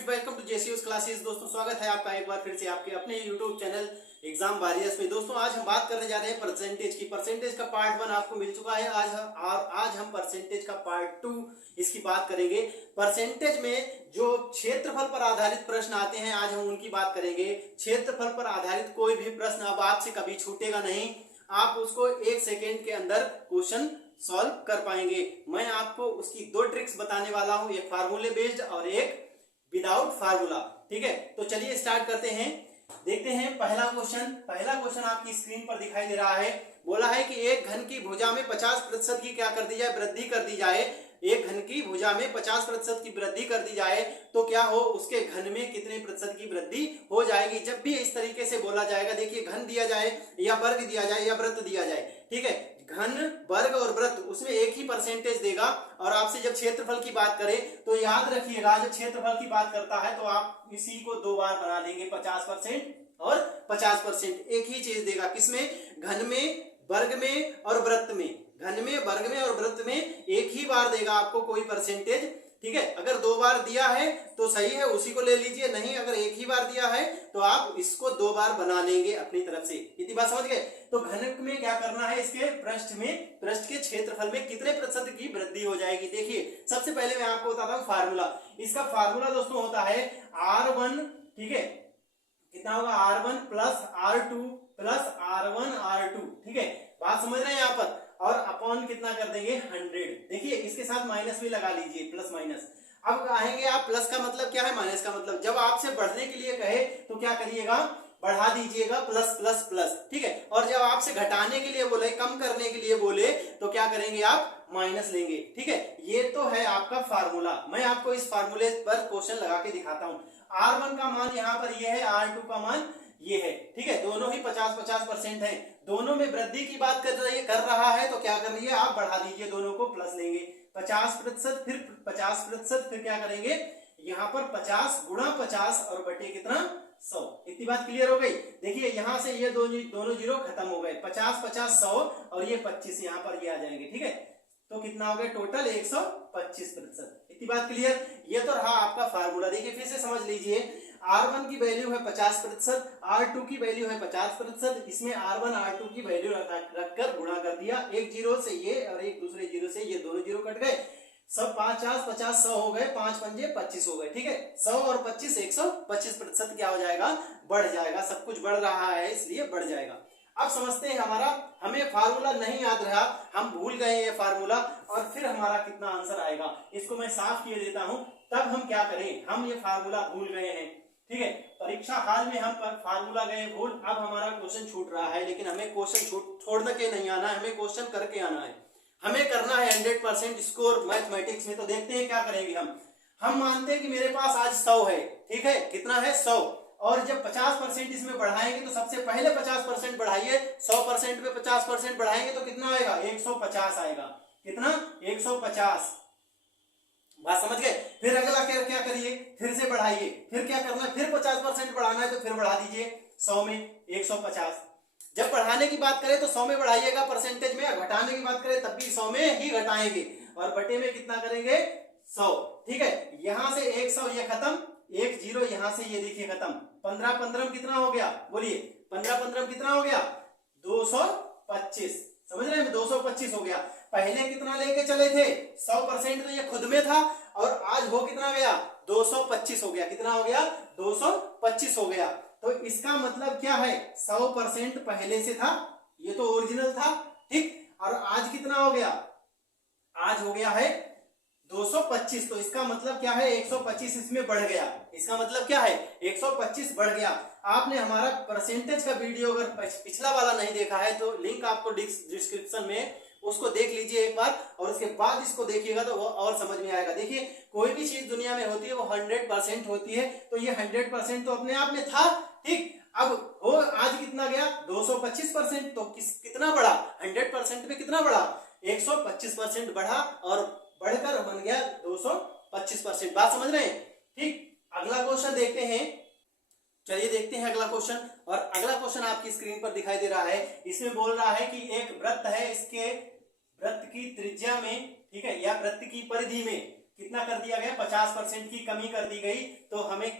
Friends, welcome to जेसीयूज classes. दोस्तों स्वागत है आपका एक बार फिर से आपके अपने यूट्यूब चैनल एग्जाम वॉरियर्स में। दोस्तों आज हम बात करने जा रहे हैं परसेंटेज की। परसेंटेज का पार्ट 1 आपको मिल चुका है। आज हम परसेंटेज का पार्ट 2 इसकी बात करेंगे। परसेंटेज में जो क्षेत्रफल पर आधारित प्रश्न आते हैं आज हम उनकी बात करेंगे। क्षेत्रफल पर आधारित कोई भी प्रश्न अब आपसे कभी छूटेगा नहीं, आप उसको 1 सेकेंड के अंदर क्वेश्चन सॉल्व कर पाएंगे। मैं आपको उसकी 2 ट्रिक्स बताने वाला हूं, एक फार्मूले बेस्ड और एक विदाउट फार्मूला। ठीक है, तो चलिए स्टार्ट करते हैं। देखते हैं पहला क्वेश्चन आपकी स्क्रीन पर दिखाई दे रहा है। बोला है कि एक घन की भुजा में 50% की क्या कर दी जाए, वृद्धि कर दी जाए। एक घन की भुजा में 50% की वृद्धि कर दी जाए तो क्या हो, उसके घन में कितने प्रतिशत की वृद्धि हो जाएगी। जब भी इस तरीके से बोला जाएगा, देखिए घन दिया जाए या वर्ग दिया जाए या वृत्त दिया जाए, ठीक है, घन वर्ग और वृत्त उसमें एक ही परसेंटेज देगा। और आपसे जब क्षेत्रफल की बात करें तो याद रखिएगा, जब क्षेत्रफल की बात करता है तो आप इसी को 2 बार बना लेंगे, 50% और 50%। एक ही चीज देगा, किसमें, घन में, वर्ग में और वृत्त में। घन में, वर्ग में और वृत्त में एक ही बार देगा आपको कोई परसेंटेज। ठीक है, अगर 2 बार दिया है तो सही है, उसी को ले लीजिए। नहीं, अगर एक ही बार दिया है तो आप इसको 2 बार बना लेंगे अपनी तरफ से। इतनी बात समझ गए। तो घन में क्या करना है, इसके पृष्ठ के क्षेत्रफल में कितने प्रतिशत की वृद्धि हो जाएगी। देखिए सबसे पहले मैं आपको बताता हूं फार्मूला। इसका फार्मूला दोस्तों होता है R1, ठीक है, कितना होगा, R1 plus R2 plus R1 R2। ठीक है, बात समझ रहे हैं यहाँ पर। और अपॉन कितना कर देंगे, 100। देखिए इसके साथ माइनस भी लगा लीजिए, प्लस माइनस। अब कहेंगे आप प्लस का मतलब क्या है, माइनस का मतलब, जब आपसे बढ़ने के लिए कहे तो क्या करिएगा, बढ़ा दीजिएगा, प्लस प्लस प्लस। ठीक है, और जब आपसे घटाने के लिए बोले, कम करने के लिए बोले तो क्या करेंगे, आप माइनस लेंगे। ठीक है, ये तो है आपका फार्मूला। मैं आपको इस फार्मूले पर क्वेश्चन लगा के दिखाता हूं। R1 का मान यहाँ पर ये है, R2 का मान ये है। ठीक है, दोनों ही 50-50% है। दोनों में वृद्धि की बात कर रहा है तो क्या कर रही है, आप बढ़ा दीजिए, दोनों को प्लस लेंगे। 50% फिर 50%, फिर क्या करेंगे, यहाँ पर 50 गुणा 50 और बटे कितना, 100। इतनी बात क्लियर हो गई। देखिए यहां से ये दोनों जीरो खत्म हो गए, 50-50 100 और ये 25 यहाँ पर ये आ जाएंगे। ठीक है, तो कितना हो गया टोटल, 125%। इतनी बात क्लियर। ये तो रहा आपका फार्मूला। देखिए फिर से समझ लीजिए, R1 की वैल्यू है 50%, R2 की वैल्यू है 50%। इसमें R1 R2 की वैल्यू रखकर गुणा कर दिया। एक जीरो से ये और एक दूसरे जीरो से ये, दोनों जीरो कट गए, सब 50-50 100 हो गए, 5 पंजे 25 हो गए। ठीक है, 100 और 25 125% क्या हो जाएगा, बढ़ जाएगा। सब कुछ बढ़ रहा है इसलिए बढ़ जाएगा। अब समझते हैं हमें फार्मूला नहीं याद रहा, हम भूल गए ये फार्मूला, और फिर हमारा कितना आंसर आएगा। इसको मैं साफ किए देता हूं, तब हम क्या करें, हम ये फार्मूला भूल गए हैं। ठीक है, परीक्षा हाल में हम फार्मूला गए भूल, अब हमारा क्वेश्चन छूट रहा है। लेकिन हमें क्वेश्चन छोड़ के नहीं आना है, हमें क्वेश्चन करके आना है। हमें करना है 100% स्कोर मैथमेटिक्स में। तो देखते हैं क्या करेंगे हम मानते हैं कि मेरे पास आज 100 है। ठीक है, कितना है, 100। और जब 50% इसमें बढ़ाएंगे तो सबसे पहले 50% बढ़ाइए, 100% पे 50% बढ़ाएंगे तो कितना आएगा, 150 आएगा। कितना, 150। बात समझ गए। फिर अगला क्या करिए, फिर से बढ़ाइए, फिर क्या करना है, फिर 50% बढ़ाना है तो फिर बढ़ा दीजिए 100 में 150। जब बढ़ाने की बात करें तो 100 में बढ़ाइएगा परसेंटेज में, घटाने की बात करें तब भी 100 में ही घटाएंगे, और बटे में कितना करेंगे, 100। ठीक है, यहां से 100 ये खत्म, एक जीरो यहां से ये देखिए खत्म। 15-15 कितना हो गया, बोलिए, 15-15 कितना हो गया, 225। समझ रहे हैं, 225 हो गया। पहले कितना लेके चले थे, 100% तो ये खुद में था, और आज हो कितना गया, 225 हो गया। कितना हो गया, 225 हो गया। तो इसका मतलब क्या है, 100% पहले से था, ये तो ओरिजिनल था। ठीक, और आज कितना हो गया, आज हो गया है 225। तो इसका मतलब क्या है, 125 इसमें बढ़ गया। इसका मतलब क्या है, 125 बढ़ गया। आपने हमारा परसेंटेज का वीडियो अगर पिछला वाला नहीं देखा है तो लिंक आपको डिस्क्रिप्शन में, उसको देख लीजिए एक बार, और उसके बाद इसको देखिएगा तो वो और समझ में आएगा। देखिए कोई भी चीज दुनिया में होती है वो 100% होती है, तो ये 100% तो अपने आप में था। ठीक, अब हो आज कितना गया, 225%। तो कितना बढ़ा, 100% पे कितना बढ़ा, 125% बढ़ा, और बढ़कर बन गया 225%। बात समझ रहे हैं। ठीक, अगला क्वेश्चन देखते हैं। चलिए देखते हैं अगला क्वेश्चन। और अगला क्वेश्चन आपकी स्क्रीन पर दिखाई दे रहा है। इसमें बोल रहा है कि एक वृत्त है, इसके वृत्त की त्रिज्या में, ठीक है, या वृत्त की परिधि में कितना कर दिया गया, 50% की कमी कर दी गई, तो हमें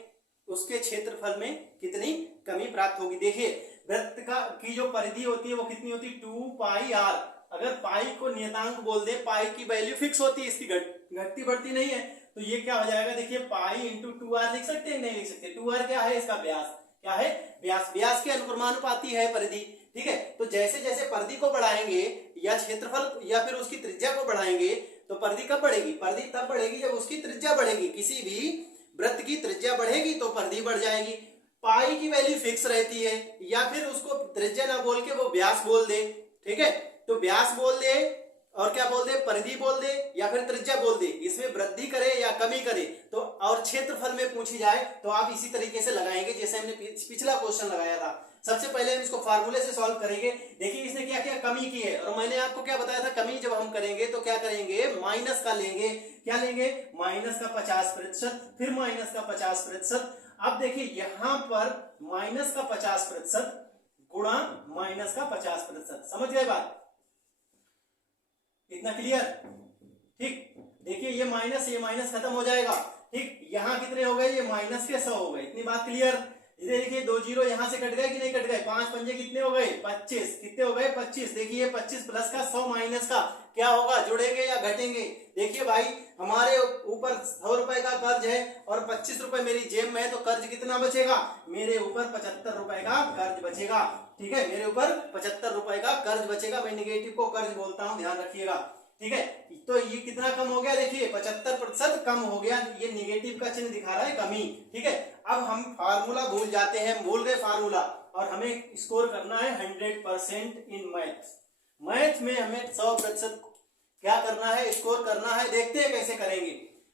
उसके क्षेत्रफल में कितनी कमी प्राप्त होगी। देखिए वृत्त का की जो परिधि होती है वो कितनी होती है, 2 पाई आर। अगर पाई को नियतांक बोल दे, पाई की वैल्यू फिक्स होती है, इसकी घटती बढ़ती नहीं है, तो ये क्या हो जाएगा, देखिए पाई इंटू 2r लिख सकते हैं, नहीं लिख सकते। 2r क्या है, इसका व्यास, क्या है, व्यास। व्यास के अनुक्रमानुपाती है परिधि, ठीक है। तो जैसे जैसे परिधि को बढ़ाएंगे या क्षेत्रफल या फिर उसकी त्रिज्या को बढ़ाएंगे तो परिधि कब बढ़ेगी, परिधि तब बढ़ेगी जब उसकी त्रिज्या बढ़ेगी। किसी भी वृत्त की त्रिज्या बढ़ेगी तो परिधि बढ़ जाएगी। पाई की वैल्यू फिक्स रहती है, या फिर उसको त्रिज्या ना बोल के वो व्यास बोल दे, ठीक है। तो व्यास बोल दे और क्या बोल दे, परिधि बोल दे या फिर त्रिज्या बोल दे, इसमें वृद्धि करे या कमी करे तो, और क्षेत्रफल में पूछी जाए तो आप इसी तरीके से लगाएंगे जैसे हमने पिछला क्वेश्चन लगाया था। सबसे पहले हम इसको फार्मूले से सॉल्व करेंगे। देखिए इसने क्या क्या कमी की है, और मैंने आपको क्या बताया था, कमी जब हम करेंगे तो क्या करेंगे, माइनस का लेंगे। क्या लेंगे, माइनस का 50%, फिर माइनस का 50%। अब देखिए यहां पर माइनस का 50% गुणा माइनस का 50%। समझ गए बात, इतना क्लियर, ठीक। देखिए ये माइनस खत्म हो जाएगा, ठीक। यहाँ कितने हो गए, ये माइनस के 100 हो गए, इतनी बात क्लियर। इधर देखिए 2 जीरो यहां से कट गए कि नहीं कट गए, 5 पंजे कितने हो गए, 25। कितने हो गए, 25। देखिए 25 प्लस का 100 माइनस का क्या होगा, जुड़ेंगे या घटेंगे। देखिए भाई हमारे ऊपर 100 रुपए का कर्ज है और 25 रुपए मेरी जेब में है, तो कर्ज कितना बचेगा, मेरे ऊपर 75 रुपए का कर्ज बचेगा, ठीक है। मेरे ऊपर 75 रुपए का कर्ज बचेगा। मैं निगेटिव को कर्ज बोलता हूं, ध्यान रखिएगा, ठीक है। तो ये कितना कम हो गया, देखिए 75% कम हो गया, ये निगेटिव का चिन्ह दिखा रहा है, कमी, ठीक है। अब हम फार्मूला भूल जाते हैं, भूल गए फार्मूला, और हमें स्कोर करना है 100% इन मैथ। मैथ में हमें 100% क्या करना है, स्कोर करना है। देखते हैं कैसे करेंगे।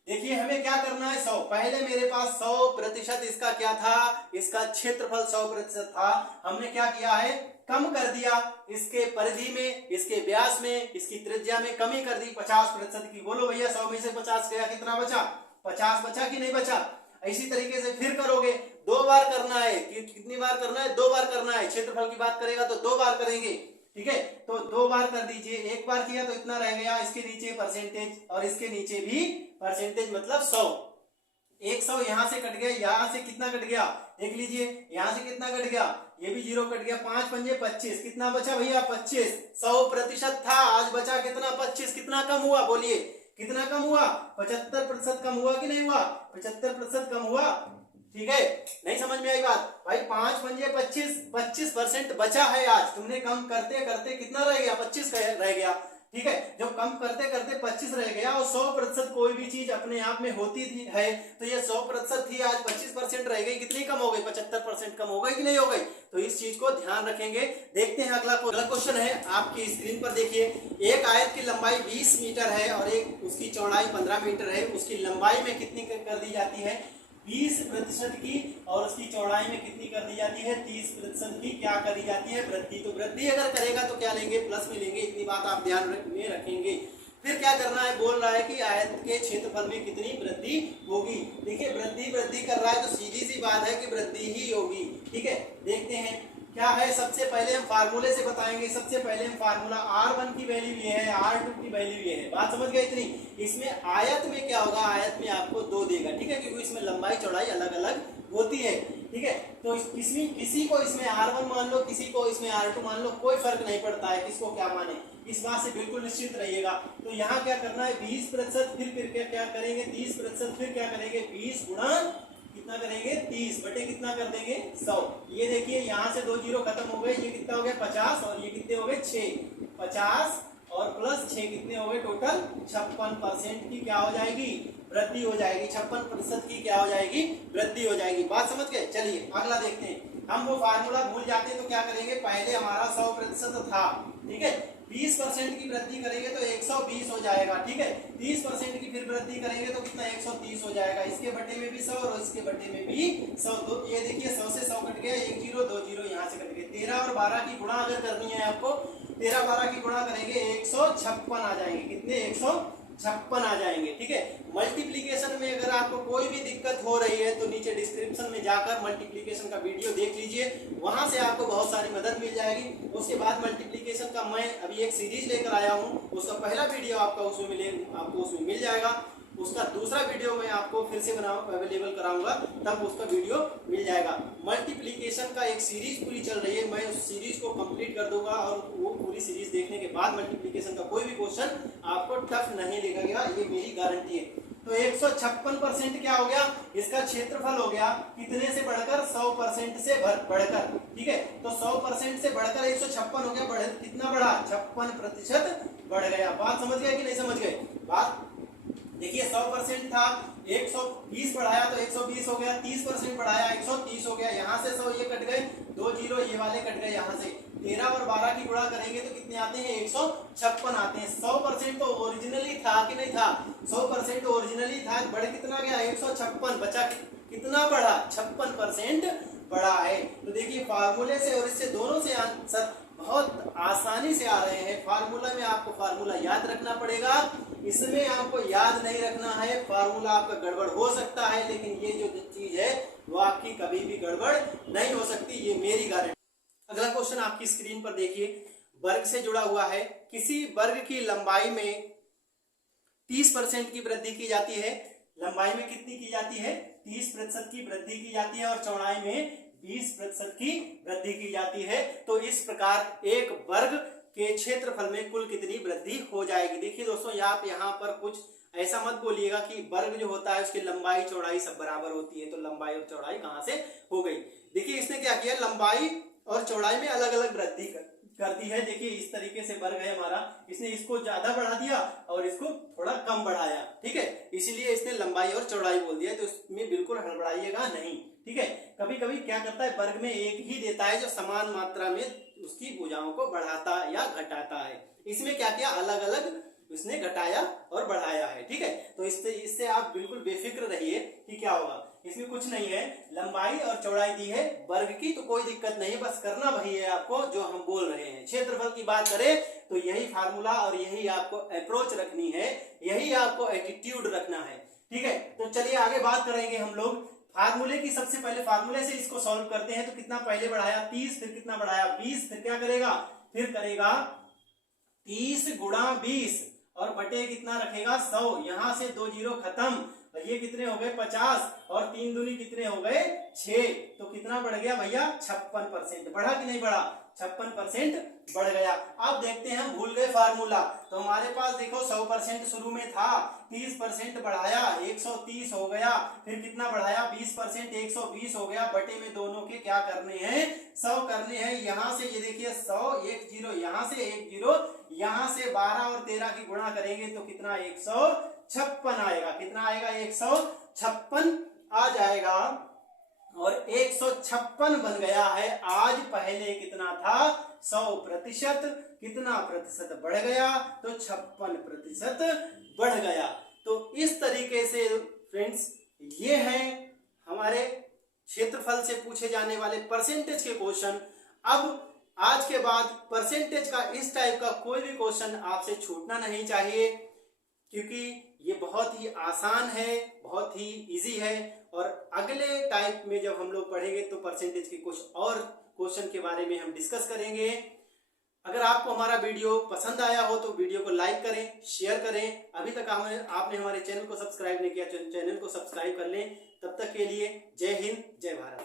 देखिए हमें क्या करना है, 100। पहले मेरे पास 100% इसका क्या था, इसका क्षेत्रफल 100% था। हमने क्या किया है, कम कर दिया, इसके परिधि में, इसके व्यास में, इसकी त्रिज्या में कमी कर दी 50% की। बोलो भैया 100 में से 50 गया, कितना बचा, 50 बचा कि नहीं बचा। इसी तरीके से फिर करोगे, 2 बार करना है। कितनी बार करना है, 2 बार करना है। क्षेत्रफल की बात करेगा तो 2 बार करेंगे, ठीक है। तो 2 बार कर दीजिए, 1 बार किया तो इतना रह गया, इसके नीचे परसेंटेज और इसके नीचे भी परसेंटेज, मतलब 100। 100 यहां से कट गया, यहां से कितना कट गया, देख लीजिए यहां से कितना कट गया, ये भी 0 कट गया। 5 पंजे 25, कितना बचा भैया, 25। 100% था, आज बचा कितना, 25। कितना कम हुआ, बोलिए कितना कम हुआ, 75% कम हुआ कि नहीं हुआ, 75% कम हुआ, ठीक है। नहीं समझ में आई बात भाई, 5 पंजे 25, 25% बचा है। आज तुमने कम करते करते कितना रह गया, 25 रह गया, ठीक है। जब कम करते करते 25 रह गया, और 100% कोई भी चीज अपने आप में होती थी है, तो ये 100% थी, आज 25% रह गई, कितनी कम हो गई, 75% कम हो गई कि नहीं हो गई। तो इस चीज को ध्यान रखेंगे। देखते हैं अगला क्वेश्चन है आपकी स्क्रीन पर। देखिए एक आयत की लंबाई 20 मीटर है और एक उसकी चौड़ाई 15 मीटर है, उसकी लंबाई में कितनी कर दी जाती है, 20% की, और उसकी चौड़ाई में कितनी कर दी जाती है, 30% की क्या करी जाती है, वृद्धि। तो वृद्धि अगर करेगा तो क्या लेंगे, प्लस में लेंगे, इतनी बात आप ध्यान में रखेंगे। फिर क्या करना है, बोल रहा है कि आयत के क्षेत्रफल में कितनी वृद्धि होगी। देखिए वृद्धि कर रहा है तो सीधी सी बात है कि वृद्धि ही होगी, ठीक है। देखते हैं क्या है, सबसे पहले हम फार्मूले से बताएंगे। सबसे पहले हम फार्मूला, R1 की वैल्यू ये है, R2 की वैल्यू ये है, बात समझ गए इतनी। इसमें आयत में क्या होगा, आयत में आपको 2 देगा, ठीक है, क्योंकि इसमें लंबाई चौड़ाई अलग अलग होती है, ठीक है। तो किसी को इसमें R1 मान लो, किसी को इसमें R2 मान लो, कोई फर्क नहीं पड़ता है किसको क्या माने, इस बात से बिल्कुल निश्चित रहिएगा। तो यहाँ क्या करना है, 20%, फिर क्या करेंगे, 30%, फिर क्या करेंगे, 20 गुणा कितना करेंगे, 30 बटे कितना कर देंगे, 100। ये देखिए यहाँ से 2 जीरो खत्म हो गए, ये कितना हो गया 50, और ये कितने हो गए 6। 50 और प्लस 6 कितने हो गए, टोटल 56% की क्या हो जाएगी, वृद्धि हो जाएगी। 56% की क्या हो जाएगी, वृद्धि हो जाएगी। बात समझ गए। चलिए अगला देखते हैं। हम वो फार्मूला भूल जाते हैं तो क्या करेंगे, पहले हमारा 100% था, ठीक है। 20% की वृद्धि करेंगे तो 120 हो जाएगा, ठीक है। 30% की फिर वृद्धि करेंगे तो कितना, 130 हो जाएगा। इसके बटे में भी 100 और इसके बटे में भी 100। तो ये देखिए 100 से 100 कट गया, 1 जीरो 2 जीरो यहाँ से कट गए। 13 और 12 की गुणा अगर करनी है आपको, 13-12 की गुणा करेंगे 156 आ जाएंगे, कितने, 156 आ जाएंगे, ठीक है। मल्टीप्लीकेशन में अगर आपको कोई भी दिक्कत हो रही है तो नीचे डिस्क्रिप्शन में जाकर मल्टीप्लीकेशन का वीडियो देख लीजिए, वहां से आपको बहुत सारी मदद मिल जाएगी। उसके बाद मल्टीप्लीकेशन का मैं अभी एक सीरीज लेकर आया हूं, उसका पहला वीडियो आपका उसमें आपको उसमें मिल जाएगा। उसका दूसरा वीडियो मैं आपको फिर से अवेलेबल कराऊंगा, तब उसका वीडियो मिल जाएगा। मल्टीप्लिकेशन का एक सीरीज पूरी चल रही है, मैं उस सीरीज को कंप्लीट कर दूंगा और वो पूरी सीरीज देखने के बाद मल्टीप्लिकेशन का कोई भी क्वेश्चन आपको टफ नहीं लगेगा, ये मेरी गारंटी है। तो 156% क्या हो गया, इसका क्षेत्रफल हो गया कितने से बढ़कर 100% से बढ़कर, ठीक है। तो 100% से बढ़कर 156 हो गया, कितना बढ़ा, 56% बढ़ गया। बात समझ गए कि नहीं समझ गए बात? देखिए 100% था, 120 बढ़ाया तो 120 हो गया, 30% बढ़ाया 130 हो गया, यहाँ से 100 ये कट गए, 2 जीरो ये वाले कट गए, यहाँ से 13 और 12 की गुणा करेंगे तो कितने आते हैं, 156 आते हैं। 100% तो ओरिजिनली था कि नहीं था, 100% तो ओरिजिनली था, बढ़ कितना गया 156, बचा कितना बढ़ा, 56% बढ़ा है। तो देखिए फार्मूले से और इससे दोनों से आंसर बहुत आसानी से आ रहे हैं। फार्मूला में आपको फार्मूला याद रखना पड़ेगा, इसमें आपको याद नहीं रखना है। फार्मूला आपका गड़बड़ हो सकता है, लेकिन ये जो चीज है वो आपकी कभी भी गड़बड़ नहीं हो सकती, ये मेरी गारंटी। अगला क्वेश्चन आपकी स्क्रीन पर देखिए, वर्ग से जुड़ा हुआ है। किसी वर्ग की लंबाई में 30% की वृद्धि की जाती है। लंबाई में कितनी की जाती है, 30% की वृद्धि की जाती है और चौड़ाई में 20% की वृद्धि की जाती है। तो इस प्रकार एक वर्ग के क्षेत्रफल में कुल कितनी वृद्धि हो जाएगी। देखिए दोस्तों, आप यहाँ पर कुछ ऐसा मत बोलिएगा कि वर्ग जो होता है उसकी लंबाई चौड़ाई सब बराबर होती है, तो लंबाई और चौड़ाई कहाँ से हो गई। देखिए इसने क्या किया, लंबाई और चौड़ाई में अलग अलग वृद्धि कर दी है। देखिए इस तरीके से वर्ग है हमारा, इसने इसको ज्यादा बढ़ा दिया और इसको थोड़ा कम बढ़ाया, ठीक है, इसीलिए इसने लंबाई और चौड़ाई बोल दिया। तो इसमें बिल्कुल हड़बड़ाइएगा नहीं, ठीक है। कभी कभी क्या करता है, वर्ग में एक ही देता है जो समान मात्रा में उसकी भुजाओं को बढ़ाता या घटाता है। इसमें क्या किया, अलग अलग उसने घटाया और बढ़ाया है, ठीक है। तो इससे आप बिल्कुल बेफिक्र रहिए कि क्या होगा। इसमें कुछ नहीं है, लंबाई और चौड़ाई दी है वर्ग की, तो कोई दिक्कत नहीं, बस करना वही है आपको जो हम बोल रहे हैं। क्षेत्रफल की बात करें तो यही फार्मूला और यही आपको अप्रोच रखनी है, यही आपको एटीट्यूड रखना है, ठीक है। तो चलिए आगे बात करेंगे हम लोग फार्मूले की। सबसे पहले फार्मूले से इसको सॉल्व करते हैं। तो कितना पहले बढ़ाया 30, फिर कितना बढ़ाया 20, फिर क्या करेगा, फिर करेगा 30 गुणा 20 और बटे कितना रखेगा 100, यहां से 2 जीरो खत्म, और ये कितने हो गए 50 और 3 दूनी कितने हो गए 6। तो कितना बढ़ गया भैया 56%। बढ़ा कि नहीं बढ़ा, 56% बढ़ गया। अब देखते हैं, हम भूल गए फार्मूला। तो हमारे पास देखो 100% शुरू में था, 30% बढ़ाया 130 हो गया, फिर कितना बढ़ाया 20% 120 हो गया, बटे में दोनों के क्या करने हैं 100 करने हैं। यहां से ये देखिए 100, 1 जीरो, यहां से 1 जीरो, यहां से 12 और 13 की गुणा करेंगे तो कितना 156 आएगा। कितना आएगा 156 आ जाएगा और 156 बन गया है। आज पहले कितना था 100%, कितना प्रतिशत बढ़ गया तो 56% बढ़ गया। तो इस तरीके से फ्रेंड्स ये है हमारे क्षेत्रफल से पूछे जाने वाले परसेंटेज के क्वेश्चन। अब आज के बाद परसेंटेज का इस टाइप का कोई भी क्वेश्चन आपसे छूटना नहीं चाहिए, क्योंकि ये बहुत ही आसान है, बहुत ही इजी है। और अगले टाइप में जब हम लोग पढ़ेंगे तो परसेंटेज के कुछ और क्वेश्चन के बारे में हम डिस्कस करेंगे। अगर आपको हमारा वीडियो पसंद आया हो तो वीडियो को लाइक करें, शेयर करें। अभी तक आपने हमारे चैनल को सब्सक्राइब नहीं किया, चैनल को सब्सक्राइब कर लें। तब तक के लिए जय हिंद, जय भारत।